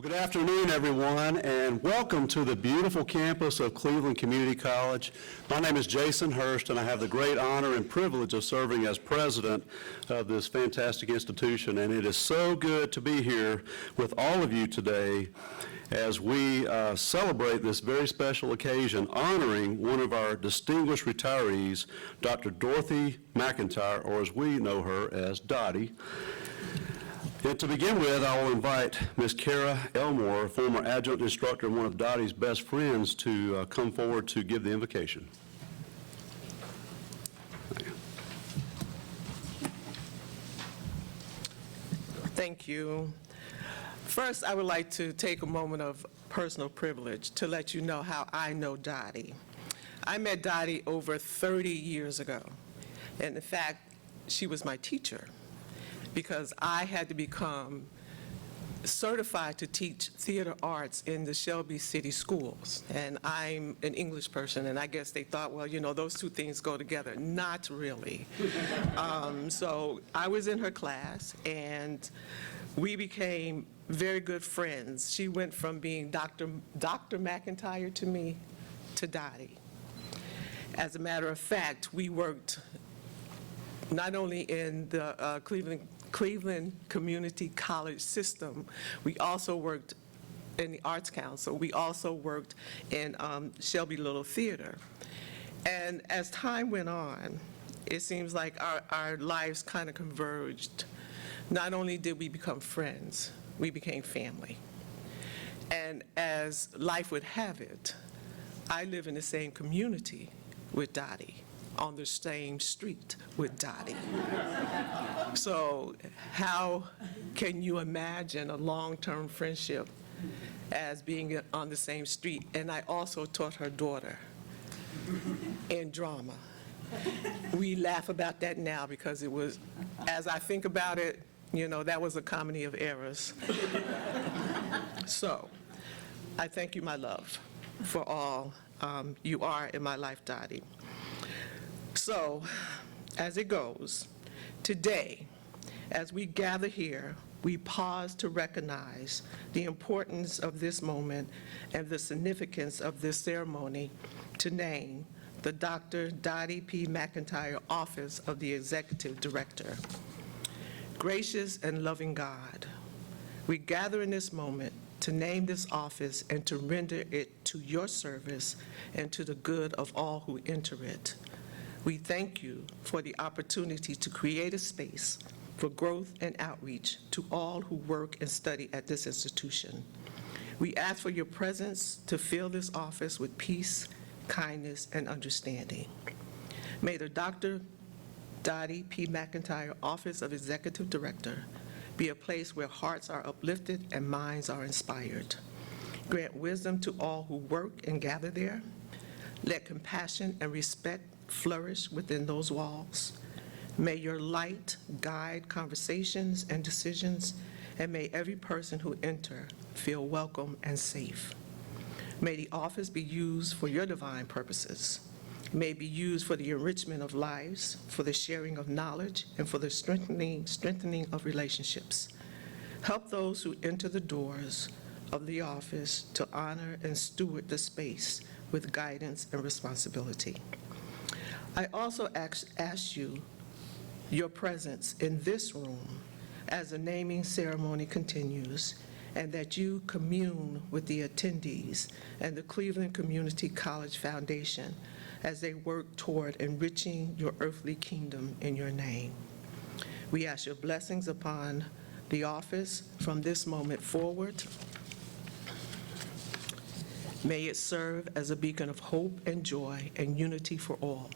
Well, good afternoon, everyone, and welcome to the beautiful campus of Cleveland Community College. My name is Jason Hurst, and I have the great honor and privilege of serving as president of this fantastic institution, and it is so good to be here with all of you today as we celebrate this very special occasion honoring one of our distinguished retirees, Dr. Dorothy McIntyre, or as we know her as Dottie. And to begin with, I will invite Ms. Kara Elmore, former adjunct instructor and one of Dottie's best friends, to come forward to give the invocation. Thank you. First, I would like to take a moment of personal privilege to let you know how I know Dottie. I met Dottie over 30 years ago, and in fact, she was my teacher, because I had to become certified to teach theater arts in the Shelby City schools. And I'm an English person, and I guess they thought, well, you know, those two things go together. Not really. So I was in her class, and we became very good friends. She went from being Dr. McIntyre to me to Dottie. As a matter of fact, we worked not only in the Cleveland Community College system, we also worked in the Arts Council. We also worked in Shelby Little Theater. And as time went on, it seems like our lives kind of converged. Not only did we become friends, we became family. And as life would have it, I live in the same community with Dottie, on the same street with Dottie. So how can you imagine a long-term friendship as being on the same street? And I also taught her daughter in drama. We laugh about that now because it was, as I think about it, you know, that was a comedy of errors. So I thank you, my love, for all you are in my life, Dottie. So, as it goes, today, as we gather here, we pause to recognize the importance of this moment and the significance of this ceremony to name the Dr. Dottie P. McIntyre Office of the Executive Director. Gracious and loving God, we gather in this moment to name this office and to render it to your service and to the good of all who enter it. We thank you for the opportunity to create a space for growth and outreach to all who work and study at this institution. We ask for your presence to fill this office with peace, kindness, and understanding. May the Dr. Dottie P. McIntyre Office of Executive Director be a place where hearts are uplifted and minds are inspired. Grant wisdom to all who work and gather there. Let compassion and respect flourish within those walls. May your light guide conversations and decisions, and may every person who enters feel welcome and safe. May the office be used for your divine purposes. May it be used for the enrichment of lives, for the sharing of knowledge, and for the strengthening of relationships. Help those who enter the doors of the office to honor and steward the space with guidance and responsibility. I also ask you your presence in this room as the naming ceremony continues, and that you commune with the attendees and the Cleveland Community College Foundation as they work toward enriching your earthly kingdom in your name. We ask your blessings upon the office from this moment forward. May it serve as a beacon of hope and joy and unity for all.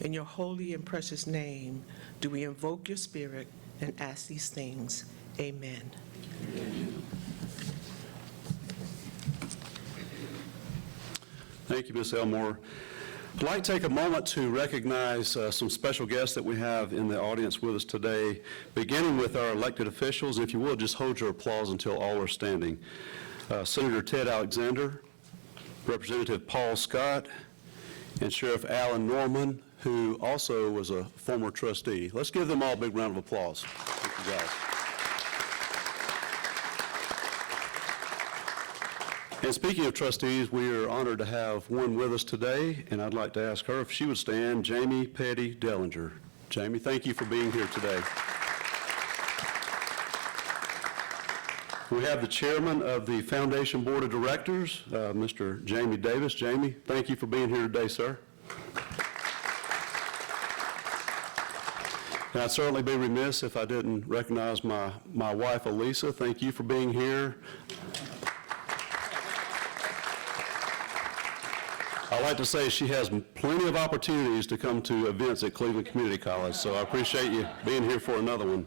In your holy and precious name, do we invoke your spirit and ask these things. Amen. Thank you, Ms. Elmore. I'd like to take a moment to recognize some special guests that we have in the audience with us today, beginning with our elected officials. If you will, just hold your applause until all are standing. Senator Ted Alexander, Representative Paul Scott, and Sheriff Alan Norman, who also was a former trustee. Let's give them all a big round of applause. Thank you, guys. And speaking of trustees, we are honored to have one with us today, and I'd like to ask her if she would stand, Jamie Petty Dellinger. Jamie, thank you for being here today. We have the chairman of the Foundation Board of Directors, Mr. Jamie Davis. Jamie, thank you for being here today, sir. And I'd certainly be remiss if I didn't recognize my wife, Elisa. Thank you for being here. I like to say she has plenty of opportunities to come to events at Cleveland Community College, so I appreciate you being here for another one.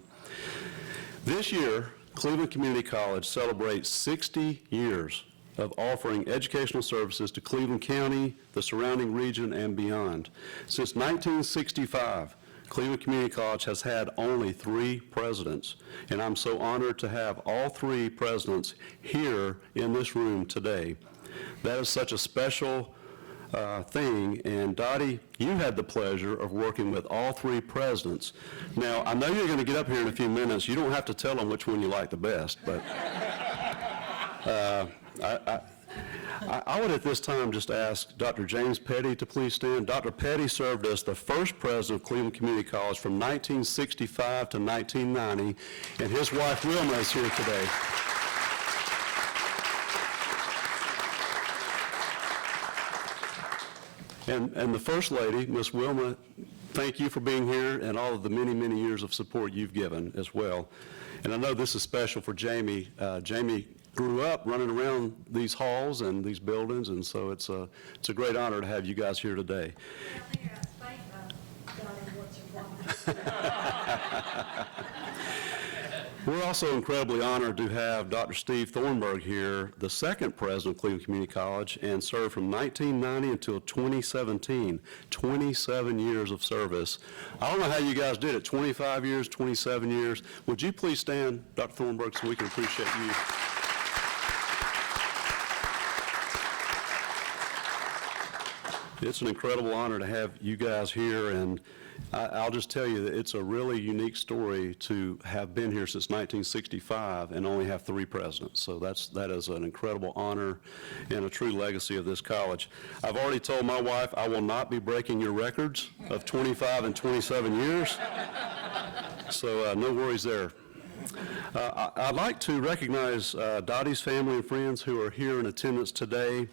This year, Cleveland Community College celebrates 60 years of offering educational services to Cleveland County, the surrounding region, and beyond. Since 1965, Cleveland Community College has had only 3 presidents, and I'm so honored to have all 3 presidents here in this room today. That is such a special thing, and Dottie, you had the pleasure of working with all 3 presidents. Now, I know you're going to get up here in a few minutes. You don't have to tell them which one you like the best, but I would at this time just ask Dr. James Petty to please stand. Dr. Petty served as the first president of Cleveland Community College from 1965 to 1990, and his wife Wilma is here today. And the First Lady, Miss Wilma, thank you for being here and all of the many, many years of support you've given as well. And I know this is special for Jamie. Jamie grew up running around these halls and these buildings, and so it's a great honor to have you guys here today. We're also incredibly honored to have Dr. Steve Thornburg here, the second president of Cleveland Community College, and served from 1990 until 2017, 27 years of service. I don't know how you guys did it, 25 years, 27 years. Would you please stand, Dr. Thornburg, so we can appreciate you? It's an incredible honor to have you guys here, and I'll just tell you that it's a really unique story to have been here since 1965 and only have 3 presidents. So that is an incredible honor and a true legacy of this college. I've already told my wife I will not be breaking your records of 25 and 27 years, so no worries there. I'd like to recognize Dottie's family and friends who are here in attendance today,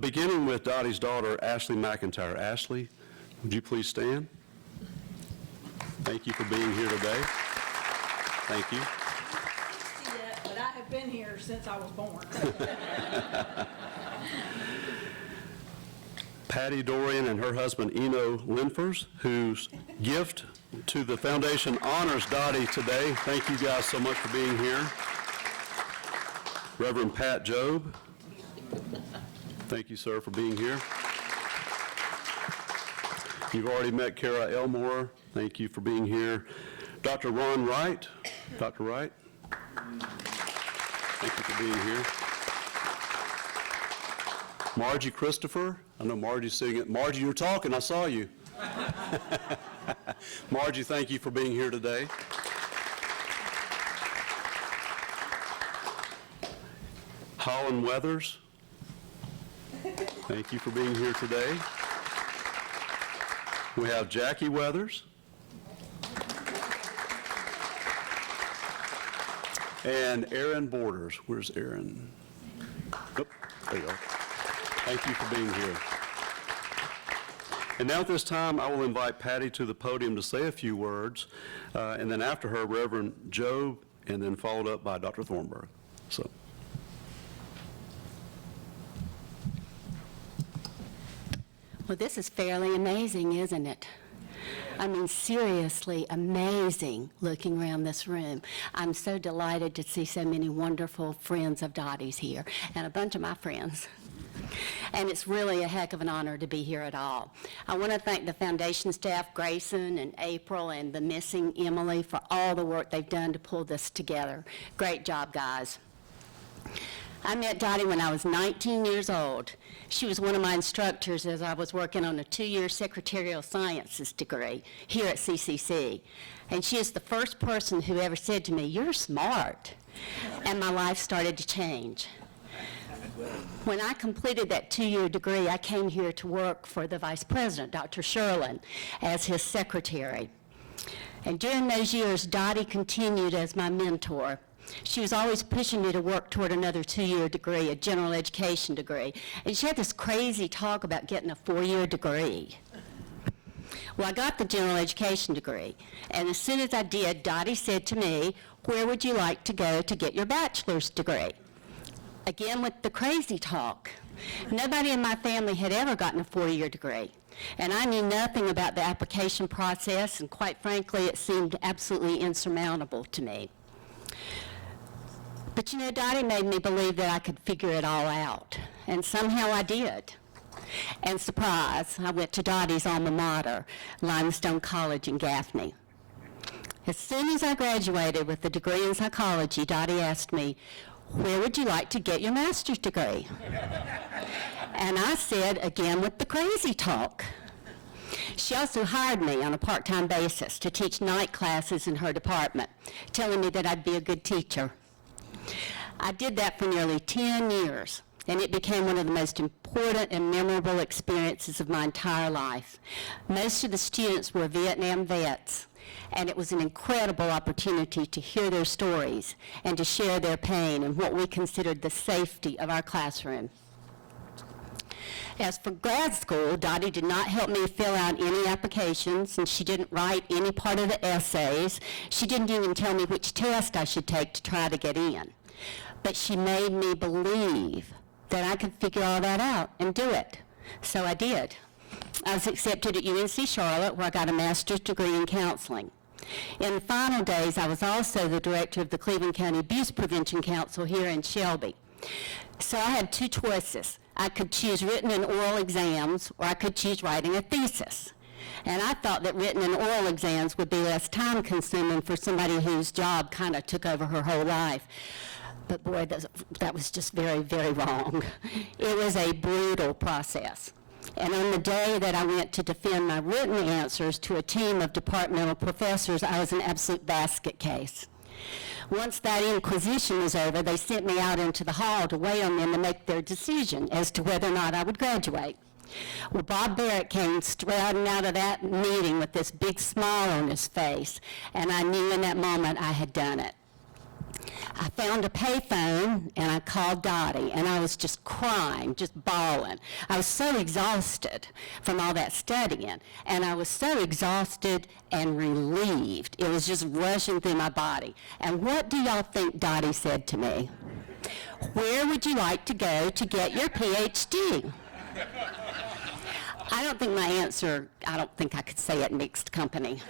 beginning with Dottie's daughter, Ashley McIntyre. Ashley, would you please stand? Thank you for being here today. Thank you. Yet, but I have been here since I was born. Patty Dorian and her husband Eno Linfers, whose gift to the foundation honors Dottie today. Thank you guys so much for being here. Reverend Pat Job, thank you, sir, for being here. You've already met Kara Elmore. Thank you for being here. Dr. Ron Wright. Dr. Wright, thank you for being here. Margie Christopher. I know Margie's sitting at, Margie, you were talking, I saw you. Margie, thank you for being here today. Holland Weathers, thank you for being here today. We have Jackie Weathers. And Aaron Borders. Where's Aaron? Oh, there you are. Thank you for being here. And now at this time, I will invite Patty to the podium to say a few words, and then after her, Reverend Job, and then followed up by Dr. Thornburg. So. Well, this is fairly amazing, isn't it? I mean, seriously amazing looking around this room. I'm so delighted to see so many wonderful friends of Dottie's here, and a bunch of my friends. And it's really a heck of an honor to be here at all. I want to thank the foundation staff, Grayson and April and the missing Emily, for all the work they've done to pull this together. Great job, guys. I met Dottie when I was 19 years old. She was one of my instructors as I was working on a 2-year secretarial sciences degree here at CCC. And she is the first person who ever said to me, "You're smart." And my life started to change. When I completed that 2-year degree, I came here to work for the Vice President, Dr. Sherlin, as his secretary. And during those years, Dottie continued as my mentor. She was always pushing me to work toward another 2-year degree, a general education degree. And she had this crazy talk about getting a 4-year degree. Well, I got the general education degree, and as soon as I did, Dottie said to me, "Where would you like to go to get your bachelor's degree?" Again with the crazy talk. Nobody in my family had ever gotten a 4-year degree, and I knew nothing about the application process, and quite frankly, it seemed absolutely insurmountable to me. But you know, Dottie made me believe that I could figure it all out, and somehow I did. And surprise, I went to Dottie's alma mater, Limestone College in Gaffney. As soon as I graduated with a degree in psychology, Dottie asked me, "Where would you like to get your master's degree?" And I said, again with the crazy talk. She also hired me on a part-time basis to teach night classes in her department, telling me that I'd be a good teacher. I did that for nearly 10 years, and it became one of the most important and memorable experiences of my entire life. Most of the students were Vietnam vets, and it was an incredible opportunity to hear their stories and to share their pain in what we considered the safety of our classroom. As for grad school, Dottie did not help me fill out any applications, and she didn't write any part of the essays. She didn't even tell me which test I should take to try to get in. But she made me believe that I could figure all that out and do it. So I did. I was accepted at UNC Charlotte, where I got a master's degree in counseling. In the final days, I was also the director of the Cleveland County Abuse Prevention Council here in Shelby. So I had two choices. I could choose written and oral exams, or I could choose writing a thesis. And I thought that written and oral exams would be less time-consuming for somebody whose job kind of took over her whole life. But boy, that was just very, very wrong. It was a brutal process. And on the day that I went to defend my written answers to a team of departmental professors, I was an absolute basket case. Once that inquisition was over, they sent me out into the hall to wait on them to make their decision as to whether or not I would graduate. Well, Bob Barrett came striding out of that meeting with this big smile on his face, and I knew in that moment I had done it. I found a payphone, and I called Dottie, and I was just crying, just bawling. I was so exhausted from all that studying, and I was so exhausted and relieved. It was just rushing through my body. And what do y'all think Dottie said to me? "Where would you like to go to get your PhD?" I don't think I could say it in mixed company.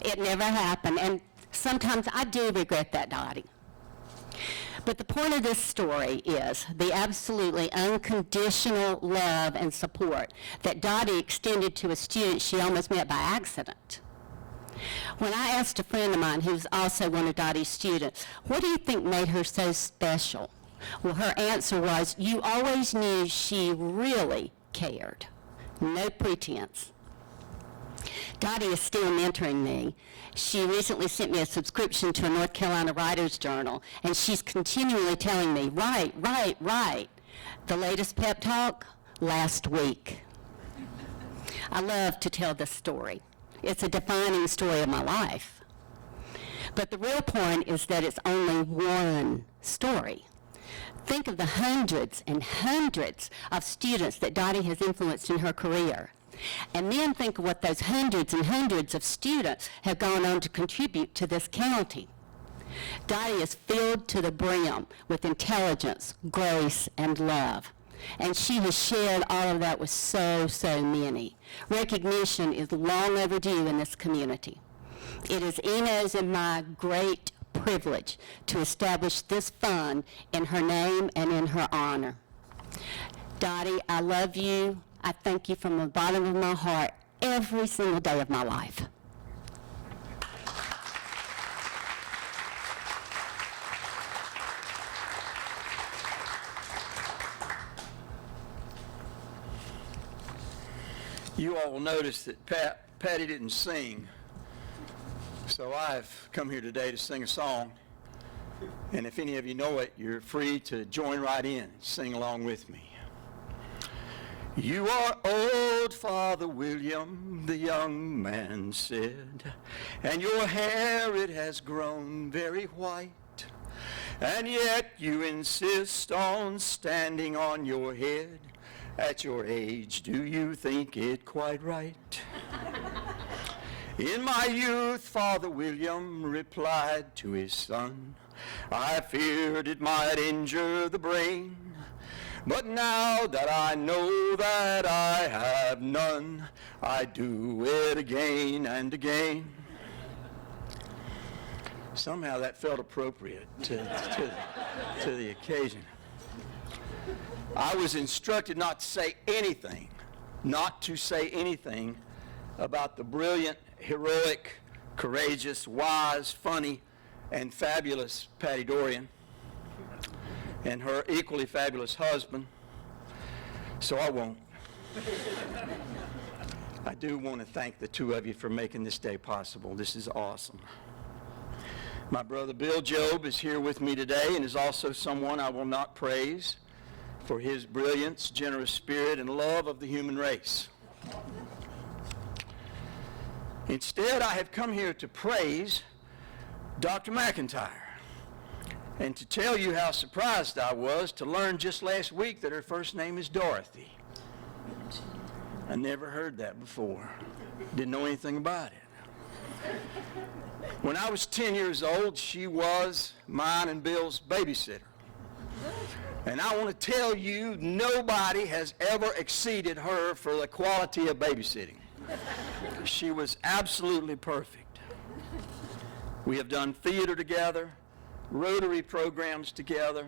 It never happened, and sometimes I do regret that, Dottie. But the point of this story is the absolutely unconditional love and support that Dottie extended to a student she almost met by accident. When I asked a friend of mine who was also one of Dottie's students, "What do you think made her so special?" Well, her answer was, "You always knew she really cared. No pretense." Dottie is still mentoring me. She recently sent me a subscription to a North Carolina Writers Journal, and she's continually telling me, "Write, write, write." The latest pep talk, last week. I love to tell this story. It's a defining story of my life. But the real point is that it's only one story. Think of the hundreds and hundreds of students that Dottie has influenced in her career. And then think of what those hundreds and hundreds of students have gone on to contribute to this county. Dottie is filled to the brim with intelligence, grace, and love. And she has shared all of that with so many. Recognition is long overdue in this community. It is Eno's and my great privilege to establish this fund in her name and in her honor. Dottie, I love you. I thank you from the bottom of my heart every single day of my life. You all will notice that Patty didn't sing, so I've come here today to sing a song And if any of you know it, you're free to join right in, sing along with me. You are old, Father William, the young man said, and your hair it has grown very white, and yet you insist on standing on your head. At your age, do you think it quite right? In my youth, Father William replied to his son, I feared it might injure the brain. But now that I know that I have none, I do it again and again. Somehow that felt appropriate to the occasion. I was instructed not to say anything about the brilliant, heroic, courageous, wise, funny, and fabulous Patty Dorian and her equally fabulous husband, so I won't. I do want to thank the two of you for making this day possible. This is awesome. My brother Bill Job is here with me today and is also someone I will not praise for his brilliance, generous spirit, and love of the human race. Instead, I have come here to praise Dr. McIntyre and to tell you how surprised I was to learn just last week that her first name is Dorothy. I never heard that before. Didn't know anything about it. When I was 10 years old, she was mine and Bill's babysitter. And I want to tell you, nobody has ever exceeded her for the quality of babysitting. She was absolutely perfect. We have done theater together, Rotary programs together,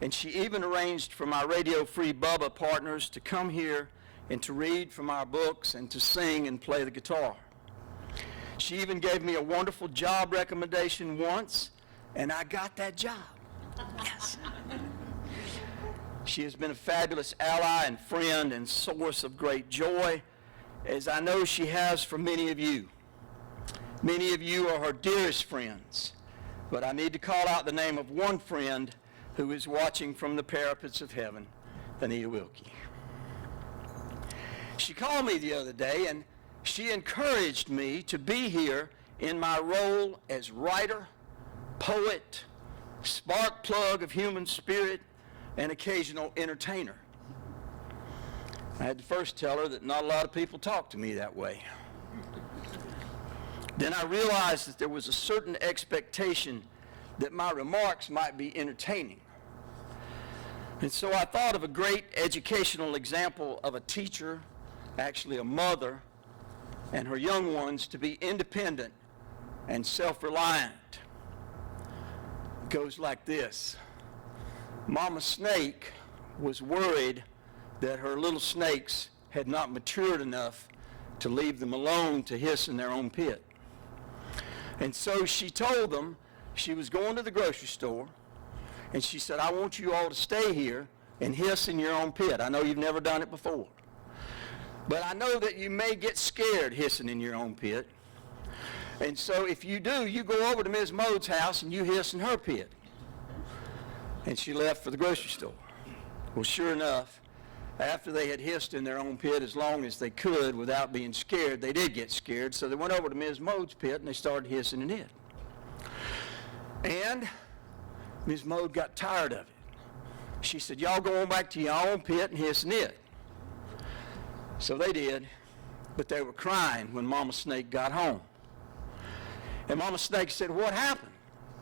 and she even arranged for my Radio Free Bubba partners to come here and to read from our books and to sing and play the guitar. She even gave me a wonderful job recommendation once, and I got that job. Yes. She has been a fabulous ally and friend and source of great joy, as I know she has for many of you. Many of you are her dearest friends. But I need to call out the name of one friend who is watching from the parapets of heaven, Anita Wilkie. She called me the other day and she encouraged me to be here in my role as writer, poet, spark plug of human spirit, and occasional entertainer. I had to first tell her that not a lot of people talk to me that way. Then I realized that there was a certain expectation that my remarks might be entertaining. And so I thought of a great educational example of a teacher, actually a mother, and her young ones to be independent and self-reliant. It goes like this. Mama Snake was worried that her little snakes had not matured enough to leave them alone to hiss in their own pit. And so she told them she was going to the grocery store, and she said, I want you all to stay here and hiss in your own pit. I know you've never done it before, but I know that you may get scared hissing in your own pit. And so if you do, you go over to Ms. Mode's house and you hiss in her pit. And she left for the grocery store. Well, sure enough, after they had hissed in their own pit as long as they could without being scared, they did get scared, so they went over to Ms. Mode's pit and they started hissing in it. And Ms. Mode got tired of it. She said, y'all go on back to your own pit and hiss in it. So they did, but they were crying when Mama Snake got home. And Mama Snake said, what happened?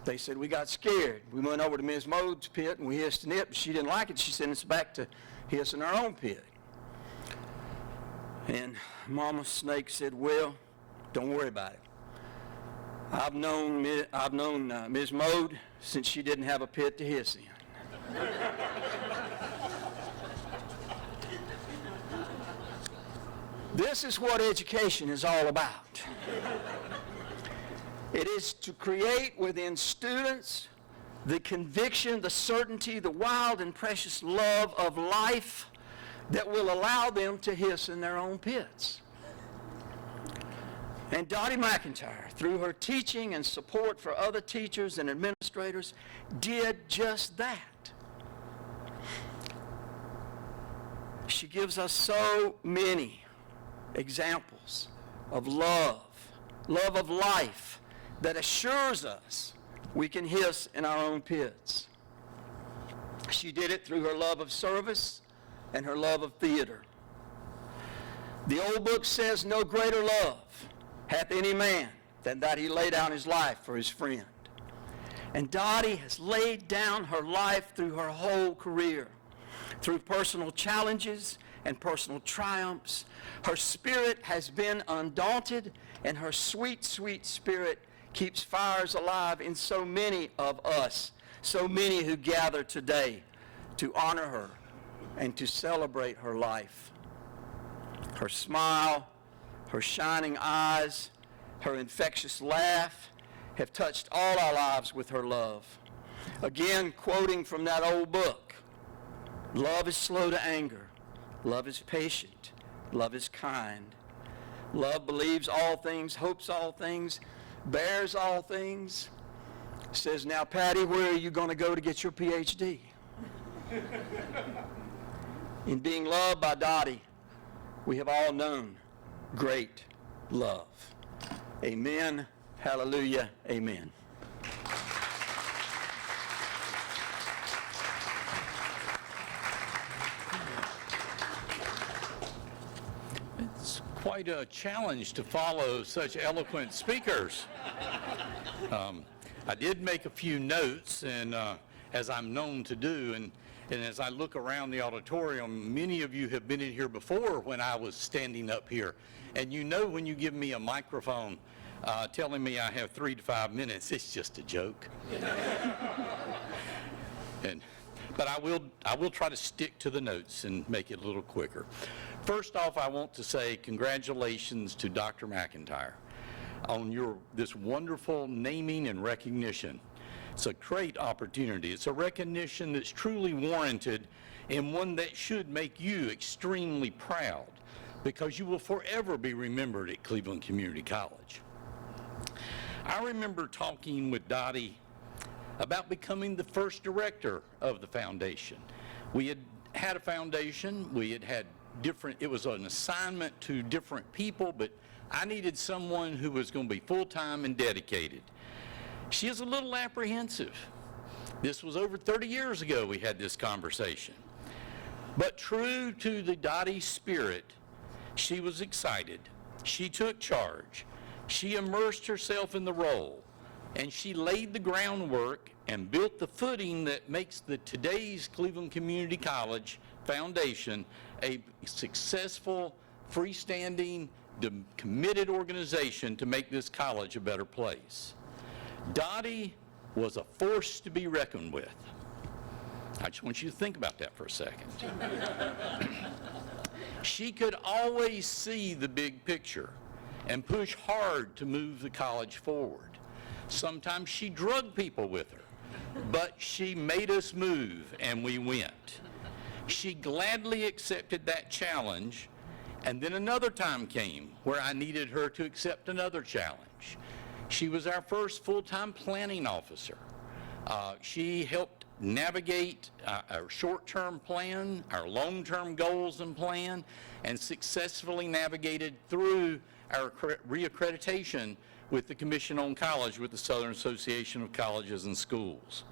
They said, we got scared. We went over to Ms. Mode's pit and we hissed in it, but she didn't like it. She sent us back to hiss in our own pit. And Mama Snake said, well, don't worry about it. I've known Ms. Mode since she didn't have a pit to hiss in. This is what education is all about. It is to create within students the conviction, the certainty, the wild and precious love of life that will allow them to hiss in their own pits. And Dottie McIntyre, through her teaching and support for other teachers and administrators, did just that. She gives us so many examples of love of life that assures us we can hiss in our own pits. She did it through her love of service and her love of theater. The old book says, no greater love hath any man than that he lay down his life for his friend. And Dottie has laid down her life through her whole career. Through personal challenges and personal triumphs, her spirit has been undaunted, and her sweet, sweet spirit keeps fires alive in so many of us, so many who gather today to honor her and to celebrate her life. Her smile, her shining eyes, her infectious laugh have touched all our lives with her love. Again, quoting from that old book, love is slow to anger. Love is patient. Love is kind. Love believes all things, hopes all things, bears all things. Says, now, Patty, where are you going to go to get your PhD? In being loved by Dottie, we have all known great love. Amen. Hallelujah. Amen. It's quite a challenge to follow such eloquent speakers. I did make a few notes, and as I'm known to do, and as I look around the auditorium, many of you have been in here before when I was standing up here. And you know when you give me a microphone telling me I have 3 to 5 minutes, it's just a joke. But I will try to stick to the notes and make it a little quicker. First off, I want to say congratulations to Dr. McIntyre on this wonderful naming and recognition. It's a great opportunity. It's a recognition that's truly warranted and one that should make you extremely proud because you will forever be remembered at Cleveland Community College. I remember talking with Dottie about becoming the first director of the foundation. We had had a foundation, we had different, it was an assignment to different people, but I needed someone who was going to be full-time and dedicated. She is a little apprehensive. This was over 30 years ago we had this conversation. But true to the Dottie spirit, she was excited. She took charge. She immersed herself in the role, and she laid the groundwork and built the footing that makes today's Cleveland Community College Foundation a successful, freestanding, committed organization to make this college a better place. Dottie was a force to be reckoned with. I just want you to think about that for a second. She could always see the big picture and push hard to move the college forward. Sometimes she drugged people with her, but she made us move and we went. She gladly accepted that challenge, and then another time came where I needed her to accept another challenge. She was our first full-time planning officer. She helped navigate our short-term plan, our long-term goals and plan, and successfully navigated through our reaccreditation with the Commission on College with the Southern Association of Colleges and Schools.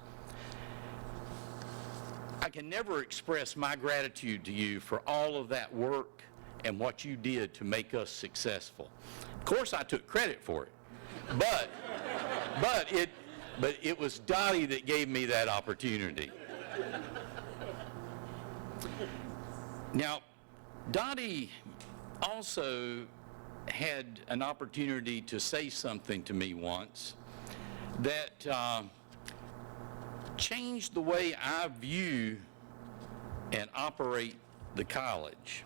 I can never express my gratitude to you for all of that work and what you did to make us successful. Of course, I took credit for it, but it was Dottie that gave me that opportunity. Now, Dottie also had an opportunity to say something to me once that changed the way I view and operate the college.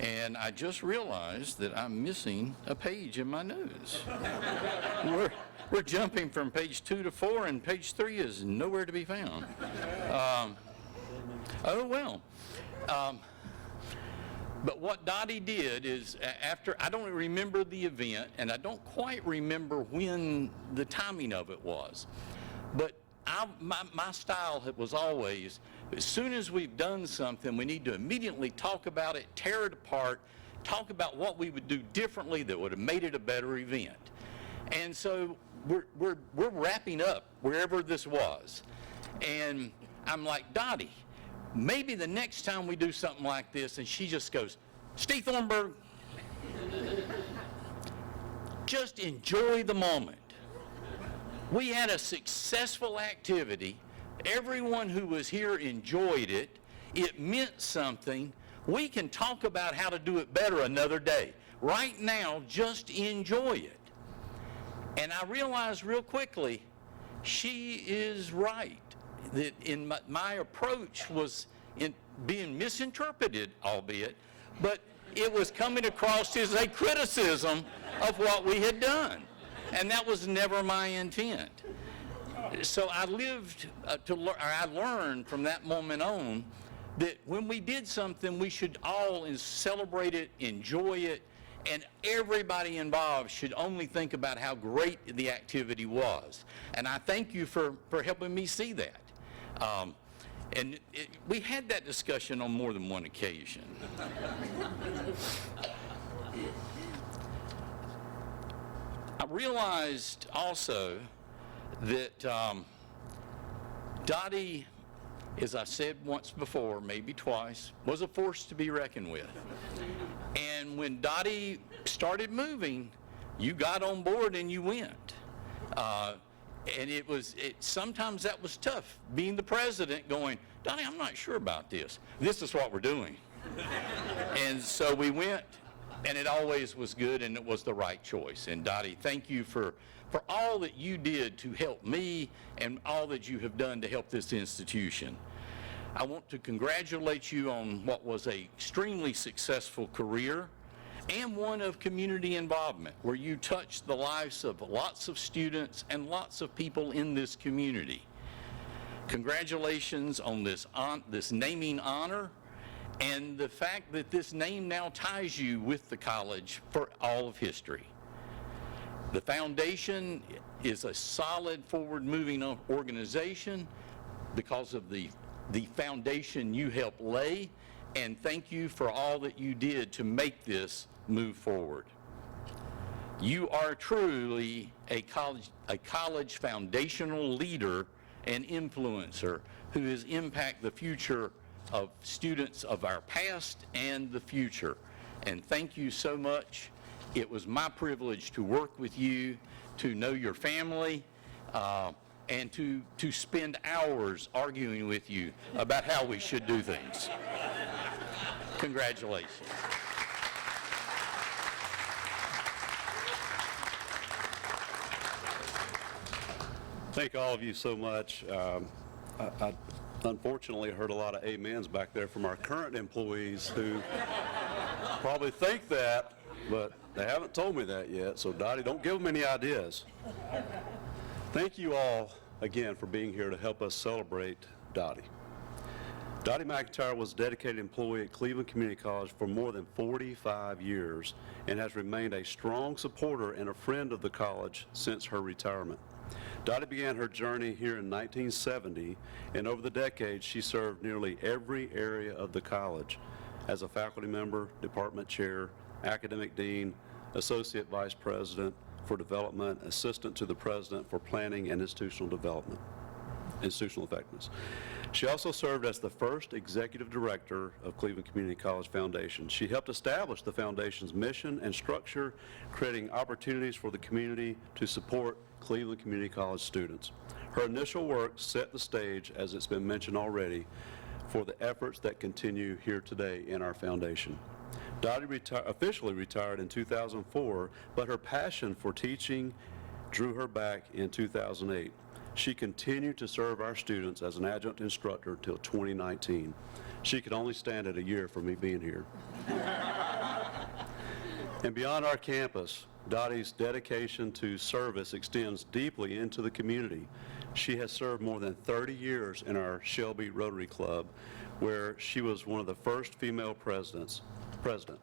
And I just realized that I'm missing a page in my notes. We're jumping from page 2 to 4, and page 3 is nowhere to be found. Oh, well. But what Dottie did is, after, I don't remember the event, and I don't quite remember when the timing of it was, but my style was always, as soon as we've done something, we need to immediately talk about it, tear it apart, talk about what we would do differently that would have made it a better event. And so we're wrapping up wherever this was. And I'm like, Dottie, maybe the next time we do something like this, and she just goes, Steve Thornburg, just enjoy the moment. We had a successful activity. Everyone who was here enjoyed it. It meant something. We can talk about how to do it better another day. Right now, just enjoy it. And I realized real quickly, she is right. That in my approach was being misinterpreted, albeit, but it was coming across as a criticism of what we had done. And that was never my intent. So I learned from that moment on that when we did something, we should all celebrate it, enjoy it, and everybody involved should only think about how great the activity was. And I thank you for helping me see that. We had that discussion on more than one occasion. I realized also that Dottie, as I said once before, maybe twice, was a force to be reckoned with. And when Dottie started moving, you got on board and you went. And sometimes that was tough, being the president going, Dottie, I'm not sure about this. This is what we're doing. And so we went, and it always was good, and it was the right choice. And Dottie, thank you for all that you did to help me and all that you have done to help this institution. I want to congratulate you on what was an extremely successful career and one of community involvement, where you touched the lives of lots of students and lots of people in this community. Congratulations on this naming honor and the fact that this name now ties you with the college for all of history. The foundation is a solid, forward-moving organization because of the foundation you helped lay, and thank you for all that you did to make this move forward. You are truly a college foundational leader and influencer who has impacted the future of students of our past and the future. And thank you so much. It was my privilege to work with you, to know your family, and to spend hours arguing with you about how we should do things. Congratulations. Thank all of you so much. I unfortunately heard a lot of amens back there from our current employees who probably think that, but they haven't told me that yet. So Dottie, don't give them any ideas. Thank you all again for being here to help us celebrate Dottie. Dottie McIntyre was a dedicated employee at Cleveland Community College for more than 45 years and has remained a strong supporter and a friend of the college since her retirement. Dottie began her journey here in 1970, and over the decades, she served nearly every area of the college as a faculty member, department chair, academic dean, associate vice president for development, assistant to the president for planning and institutional effectiveness. She also served as the first executive director of Cleveland Community College Foundation. She helped establish the foundation's mission and structure, creating opportunities for the community to support Cleveland Community College students. Her initial work set the stage, as it's been mentioned already, for the efforts that continue here today in our foundation. Dottie officially retired in 2004, but her passion for teaching drew her back in 2008. She continued to serve our students as an adjunct instructor until 2019. She could only stand it a year for me being here. And beyond our campus, Dottie's dedication to service extends deeply into the community. She has served more than 30 years in our Shelby Rotary Club, where she was one of the first female presidents. president.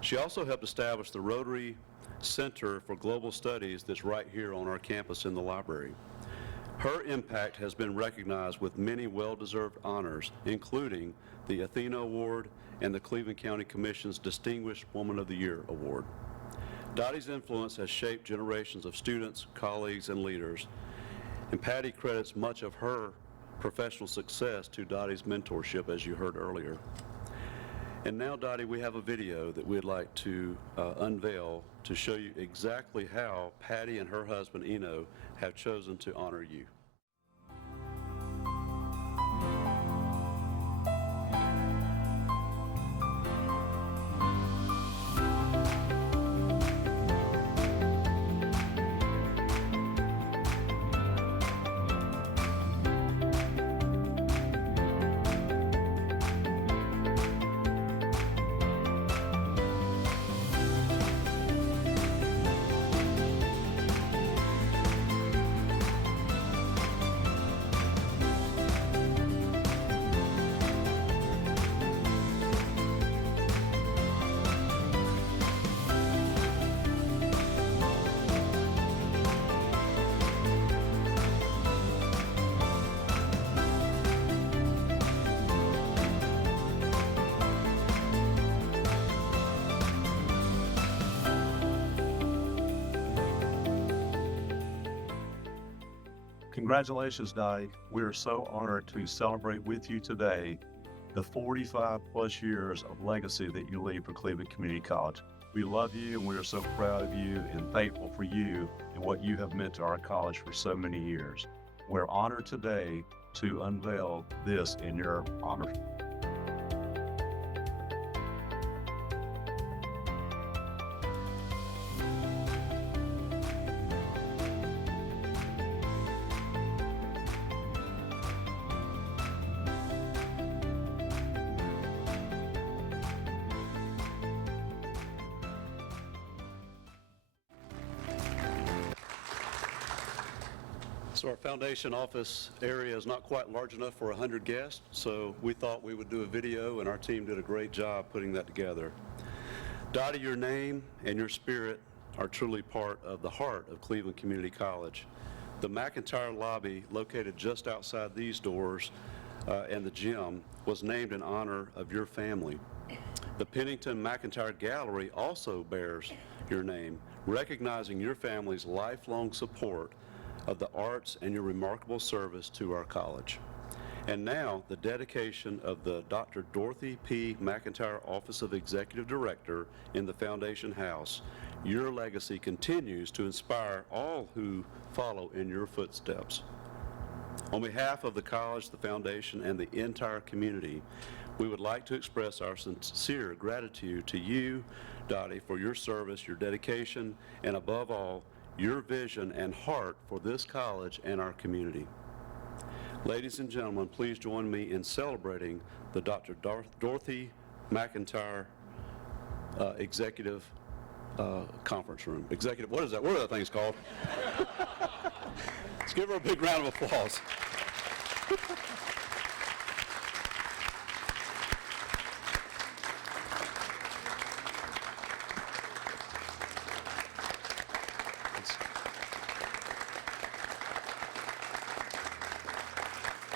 She also helped establish the Rotary Center for Global Studies that's right here on our campus in the library. Her impact has been recognized with many well-deserved honors, including the Athena Award and the Cleveland County Commission's Distinguished Woman of the Year Award. Dottie's influence has shaped generations of students, colleagues, and leaders, and Patty credits much of her professional success to Dottie's mentorship, as you heard earlier. And now, Dottie, we have a video that we'd like to unveil to show you exactly how Patty and her husband, Eno, have chosen to honor you. Congratulations, Dottie. We are so honored to celebrate with you today the 45-plus years of legacy that you leave for Cleveland Community College. We love you, and we are so proud of you and thankful for you and what you have meant to our college for so many years. We're honored today to unveil this in your honor. So our foundation office area is not quite large enough for 100 guests, so we thought we would do a video, and our team did a great job putting that together. Dottie, your name and your spirit are truly part of the heart of Cleveland Community College. The McIntyre lobby, located just outside these doors, and the gym, was named in honor of your family. The Pennington McIntyre Gallery also bears your name, recognizing your family's lifelong support of the arts and your remarkable service to our college. And now, the dedication of the Dr. Dorothy P. McIntyre Office of Executive Director in the Foundation House. Your legacy continues to inspire all who follow in your footsteps. On behalf of the college, the foundation, and the entire community, we would like to express our sincere gratitude to you, Dottie, for your service, your dedication, and above all, your vision and heart for this college and our community. Ladies and gentlemen, please join me in celebrating the Dr. Dorothy McIntyre Executive Conference Room. Executive, what is that? What are that things called? Let's give her a big round of applause.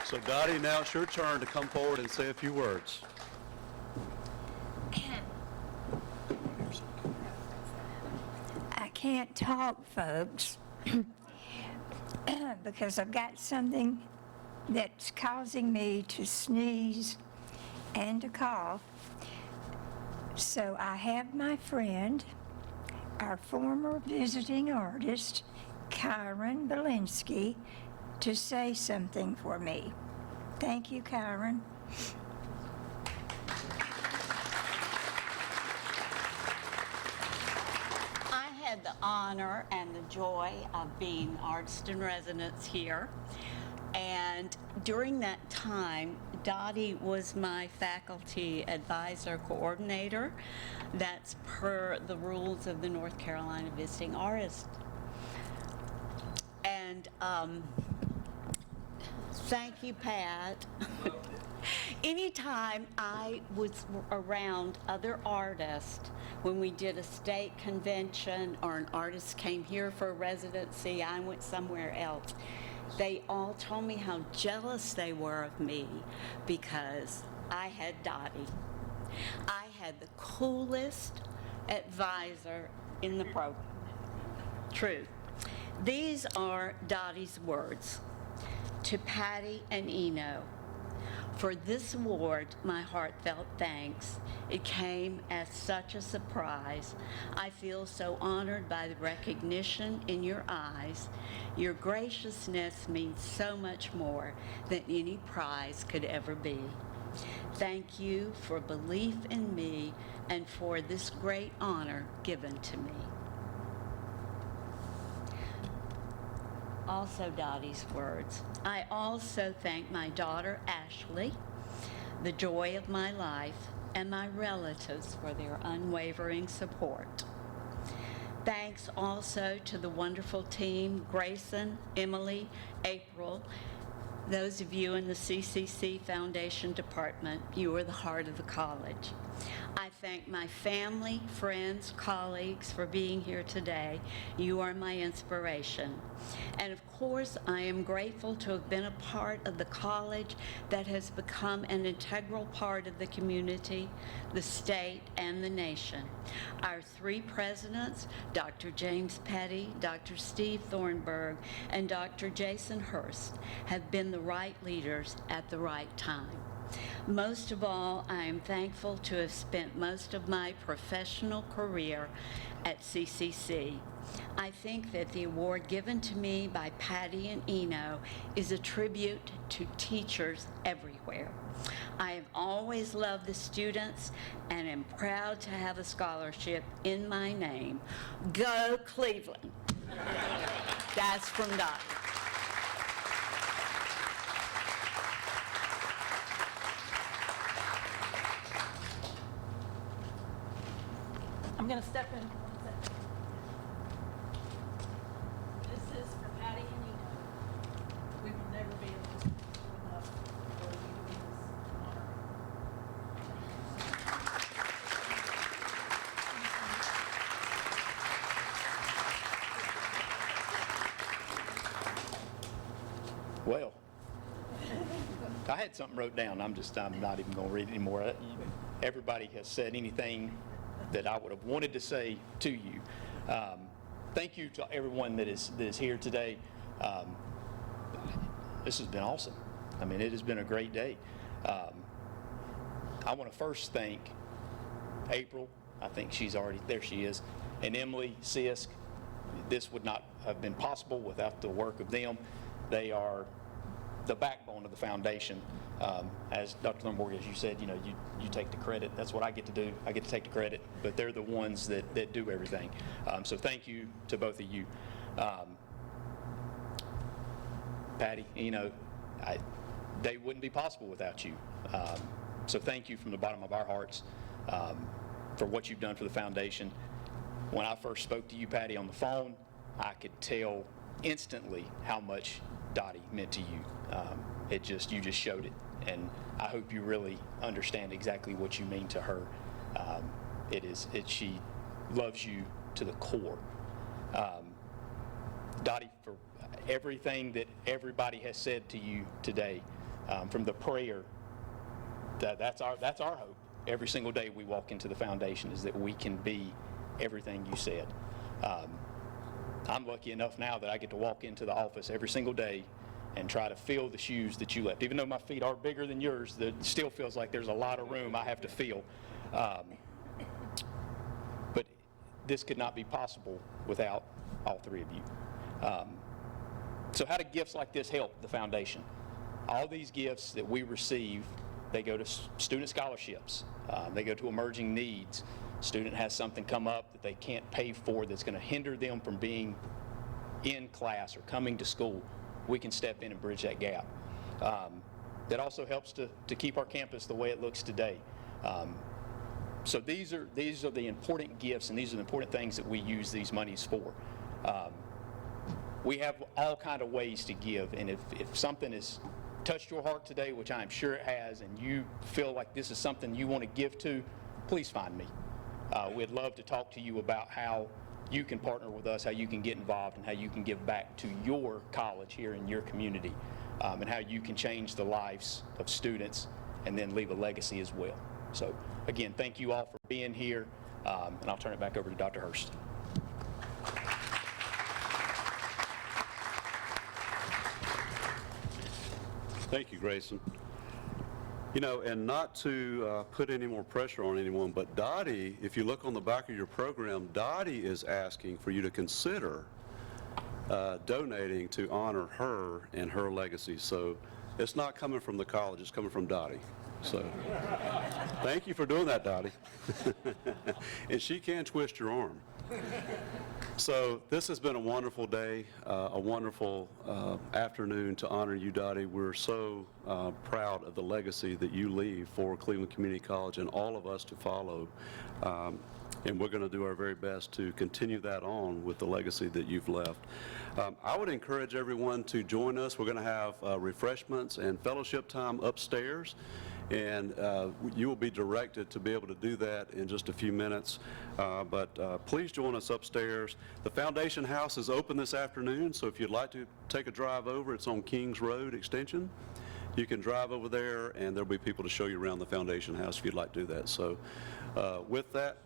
So Dottie, now it's your turn to come forward and say a few words. I can't talk, folks, because I've got something that's causing me to sneeze and to cough. So I have my friend, our former visiting artist, Kyron Belinsky, to say something for me. Thank you, Kyron. I had the honor and the joy of being artist in residence here. And during that time, Dottie was my faculty advisor coordinator. That's per the rules of the North Carolina Visiting Artist. And thank you, Pat. Anytime I was around other artists, when we did a state convention or an artist came here for a residency, I went somewhere else, they all told me how jealous they were of me because I had Dottie. I had the coolest advisor in the program. Truth. These are Dottie's words. To Patty and Eno, for this award, my heartfelt thanks. It came as such a surprise. I feel so honored by the recognition in your eyes. Your graciousness means so much more than any prize could ever be. Thank you for belief in me and for this great honor given to me. Also Dottie's words. I also thank my daughter Ashley, the joy of my life, and my relatives for their unwavering support. Thanks also to the wonderful team, Grayson, Emily, April, those of you in the CCC Foundation Department. You are the heart of the college. I thank my family, friends, colleagues for being here today. You are my inspiration. And of course, I am grateful to have been a part of the college that has become an integral part of the community, the state, and the nation. Our three presidents, Dr. James Petty, Dr. Steve Thornburg, and Dr. Jason Hurst, have been the right leaders at the right time. Most of all, I am thankful to have spent most of my professional career at CCC. I think that the award given to me by Patty and Eno is a tribute to teachers everywhere. I have always loved the students and am proud to have a scholarship in my name. Go Cleveland! That's from Dottie. I'm going to step in for 1 second. This is for Patty and Eno. We will never be able to thank you enough for you in this honor. Well, I had something wrote down. I'm not even going to read it anymore. Everybody has said anything that I would have wanted to say to you. Thank you to everyone that is here today. This has been awesome. I mean, it has been a great day. I want to first thank April. I think she's already, there she is, and Emily, Sisk. This would not have been possible without the work of them. They are the backbone of the foundation. As Dr. Thornburg, as you said, you take the credit. That's what I get to do. I get to take the credit, but they're the ones that do everything. So thank you to both of you. Patty, they wouldn't be possible without you. So thank you from the bottom of our hearts for what you've done for the foundation. When I first spoke to you, Patty, on the phone, I could tell instantly how much Dottie meant to you. You just showed it, and I hope you really understand exactly what you mean to her. She loves you to the core. Dottie, for everything that everybody has said to you today, from the prayer, that's our hope. Every single day we walk into the foundation is that we can be everything you said. I'm lucky enough now that I get to walk into the office every single day and try to fill the shoes that you left. Even though my feet are bigger than yours, it still feels like there's a lot of room I have to fill. But this could not be possible without all three of you. So how do gifts like this help the foundation? All these gifts that we receive, they go to student scholarships. They go to emerging needs. Student has something come up that they can't pay for that's going to hinder them from being in class or coming to school. We can step in and bridge that gap. That also helps to keep our campus the way it looks today. So these are the important gifts, and these are the important things that we use these monies for. We have all kind of ways to give, and if something is touched your heart today, which I am sure it has, and you feel like this is something you want to give to, please find me. We'd love to talk to you about how you can partner with us, how you can get involved, and how you can give back to your college here in your community, and how you can change the lives of students and then leave a legacy as well. So again, thank you all for being here, and I'll turn it back over to Dr. Hurst. Thank you, Grayson. You know, and not to put any more pressure on anyone, but Dottie, if you look on the back of your program, Dottie is asking for you to consider donating to honor her and her legacy. So it's not coming from the college, it's coming from Dottie. So thank you for doing that, Dottie. And she can twist your arm. So this has been a wonderful day, a wonderful afternoon to honor you, Dottie. We're so proud of the legacy that you leave for Cleveland Community College and all of us to follow. And we're going to do our very best to continue that on with the legacy that you've left. I would encourage everyone to join us. We're going to have refreshments and fellowship time upstairs. And you will be directed to be able to do that in just a few minutes. But please join us upstairs. The Foundation House is open this afternoon, so if you'd like to take a drive over, it's on Kings Road Extension. You can drive over there, and there'll be people to show you around the Foundation House if you'd like to do that. So with that,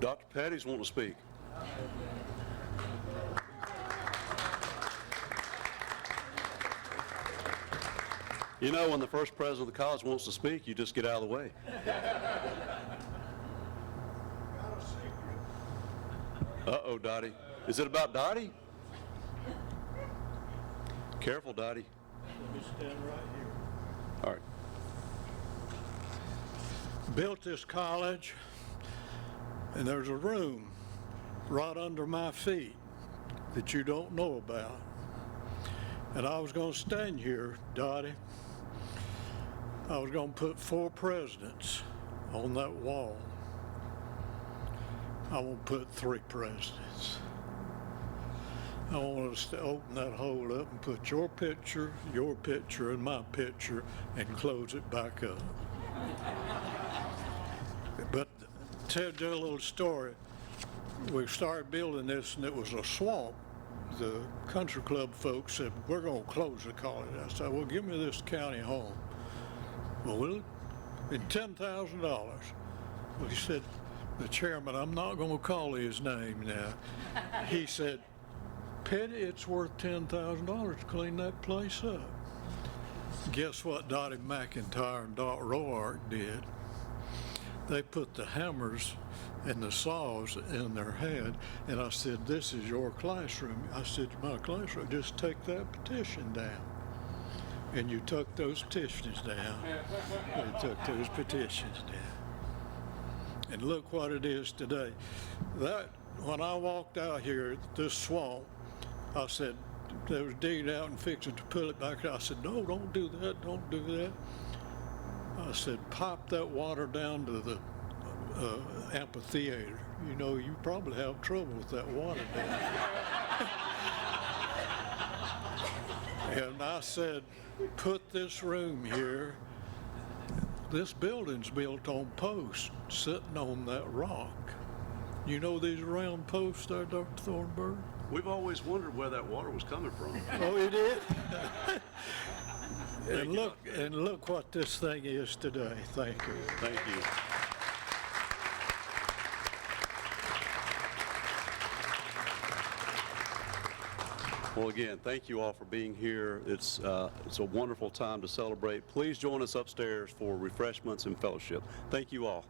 Dr. Petty's wanting to speak. You know, when the first president of the college wants to speak, you just get out of the way. Uh-oh, Dottie. Is it about Dottie? Careful, Dottie. Let me stand right here. All right. Built this college, and there's a room right under my feet that you don't know about. And I was going to stand here, Dottie. I was going to put 4 presidents on that wall. I won't put 3 presidents. I want us to open that hole up and put your picture, and my picture, and close it back up. But tell you a little story. We started building this, and it was a swamp. The country club folks said, we're going to close the college. I said, well, give me this county home. Well, will it? And $10,000. Well, he said, the chairman, I'm not going to call his name now. He said, Petty, it's worth $10,000 to clean that place up. Guess what Dottie McIntyre and Dot Roark did? They put the hammers and the saws in their hand, and I said, this is your classroom. I said, my classroom, just take that petition down. And you took those petitions down. You took those petitions down. And look what it is today. That, when I walked out here, this swamp, I said, they was digging out and fixing to pull it back. I said, no, don't do that, don't do that. I said, pipe that water down to the amphitheater. You know, you probably have trouble with that water down there. And I said, put this room here. This building's built on posts sitting on that rock. You know these round posts there, Dr. Thornburg? We've always wondered where that water was coming from. Oh, you did? And look what this thing is today. Thank you. Thank you. Well, again, thank you all for being here. It's a wonderful time to celebrate. Please join us upstairs for refreshments and fellowship. Thank you all.